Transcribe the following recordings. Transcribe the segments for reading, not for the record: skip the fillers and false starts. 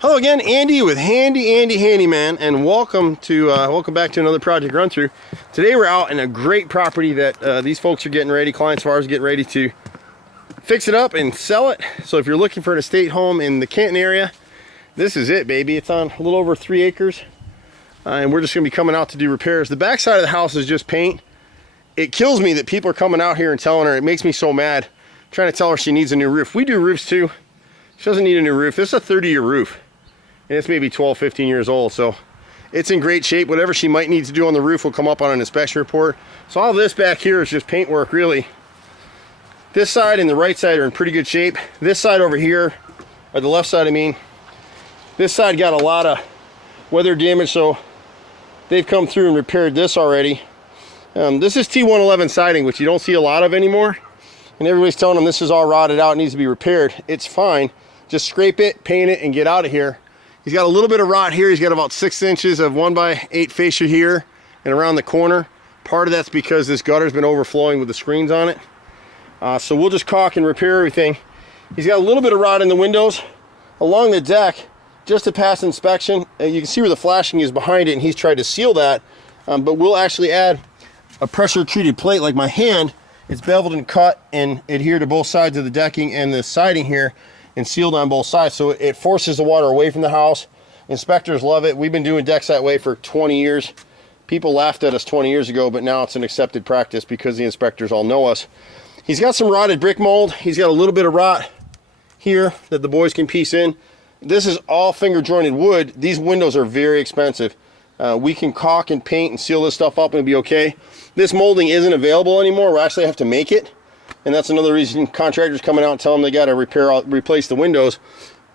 Hello again, Andy with Handy Andy Handyman, and welcome back to another project run through. Today we're out in a great property that these folks are getting ready, clients of ours getting ready to fix it up and sell it. So if you're looking for an estate home in the Canton area, this is it, baby. It's on a little over 3 acres, and we're just going to be coming out to do repairs. The back side of the house is just paint. It kills me that people are coming out here and telling her. It makes me so mad, trying to tell her she needs a new roof. We do roofs too. She doesn't need a new roof. This is a 30-year roof. And it's maybe 12, 15 years old, so it's in great shape. Whatever she might need to do on the roof will come up on an inspection report. So all this back here is just paint work, really. This side and the right side are in pretty good shape. This side over here, or the left side I mean, this side got a lot of weather damage, so they've come through and repaired this already. This is t-111 siding, which you don't see a lot of anymore. And everybody's telling them this is all rotted out, needs to be repaired. It's fine. Just scrape it, paint it, and get out of here. He's got a little bit of rot here. He's got about 6 inches of 1x8 fascia here and around the corner. Part of that's because this gutter's been overflowing with the screens on it. So we'll just caulk and repair everything. He's got a little bit of rot in the windows along the deck, just to pass inspection. You can see where the flashing is behind it, and he's tried to seal that. But we'll actually add a pressure treated plate like my hand. It's beveled and cut and adhered to both sides of the decking and the siding here, and sealed on both sides, so it forces the water away from the house. Inspectors love it. We've been doing decks that way for 20 years. People laughed at us 20 years ago, but now it's an accepted practice because the inspectors all know us. He's got some rotted brick mold. He's got a little bit of rot here that the boys can piece in. This is all finger jointed wood. These windows are very expensive. We can caulk and paint and seal this stuff up and it'll be okay. This molding isn't available anymore. We actually have to make it. And that's another reason contractors coming out and tell them they got to replace the windows.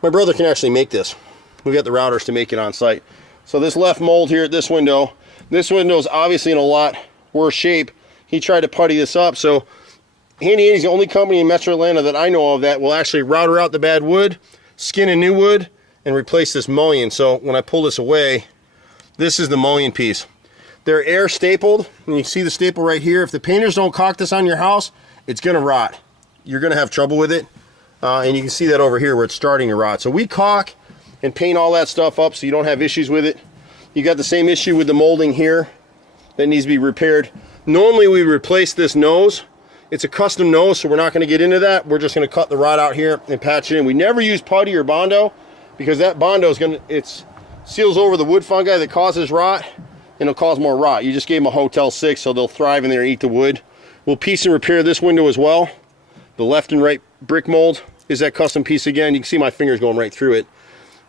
My brother can actually make this. We've got the routers to make it on site. So this left mold here at this window is obviously in a lot worse shape. He tried to putty this up. So HandyANDY's the only company in Metro Atlanta that I know of that will actually router out the bad wood, skin a new wood, and replace this mullion. So when I pull this away, this is the mullion piece. They're air stapled, and you see the staple right here. If the painters don't caulk this on your house, it's gonna rot. You're gonna have trouble with it. And you can see that over here where it's starting to rot. So we caulk and paint all that stuff up so you don't have issues with it. You got the same issue with the molding here that needs to be repaired. Normally we replace this nose. It's a custom nose, so we're not gonna get into that. We're just gonna cut the rot out here and patch it in. We never use putty or Bondo because that Bondo is it seals over the wood fungi that causes rot, and it'll cause more rot. You just gave them a Hotel 6, so they'll thrive in there and eat the wood. We'll piece and repair this window as well. The left and right brick mold is that custom piece again. You can see my fingers going right through it.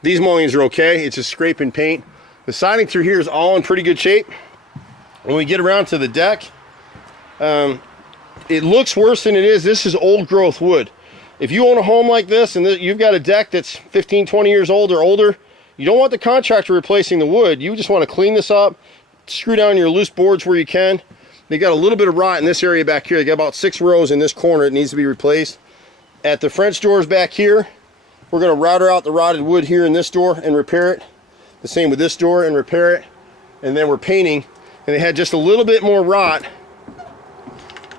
These mullions are okay. It's just scrape and paint. The siding through here is all in pretty good shape. When we get around to the deck, it looks worse than it is. This is old growth wood. If you own a home like this and you've got a deck that's 15, 20 years old or older, you don't want the contractor replacing the wood. You just want to clean this up, screw down your loose boards where you can. They got a little bit of rot in this area back here. They got about 6 rows in this corner. It needs to be replaced. At the French doors back here, we're going to router out the rotted wood here in this door and repair it. The same with this door and repair it. And then we're painting. And they had just a little bit more rot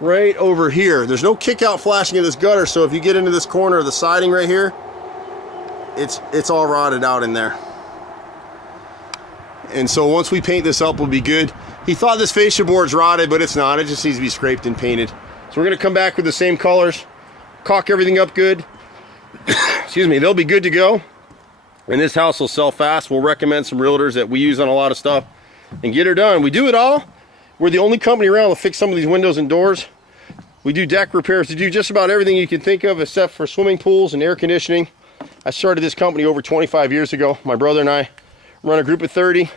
right over here. There's no kick out flashing of this gutter, so if you get into this corner of the siding right here, it's all rotted out in there. And so once we paint this up, we'll be good. He thought this fascia board's rotted, but it's not. It just needs to be scraped and painted. So we're gonna come back with the same colors, caulk everything up good. Excuse me, they'll be good to go. And this house will sell fast. We'll recommend some realtors that we use on a lot of stuff and get her done. We do it all. We're the only company around to fix some of these windows and doors. We do deck repairs. We do just about everything you can think of except for swimming pools and air conditioning. I started this company over 25 years ago. My brother and I run a group of 30.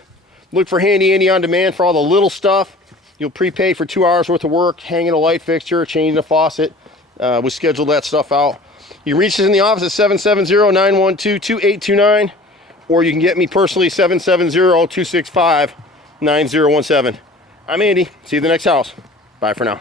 Look for HandyANDY on demand for all the little stuff. You'll prepay for 2 hours worth of work, hanging a light fixture, changing a faucet. We schedule that stuff out. You can reach us in the office at 770-912-2829, or you can get me personally 770-265-9017. I'm Andy. See you at the next house. Bye for now.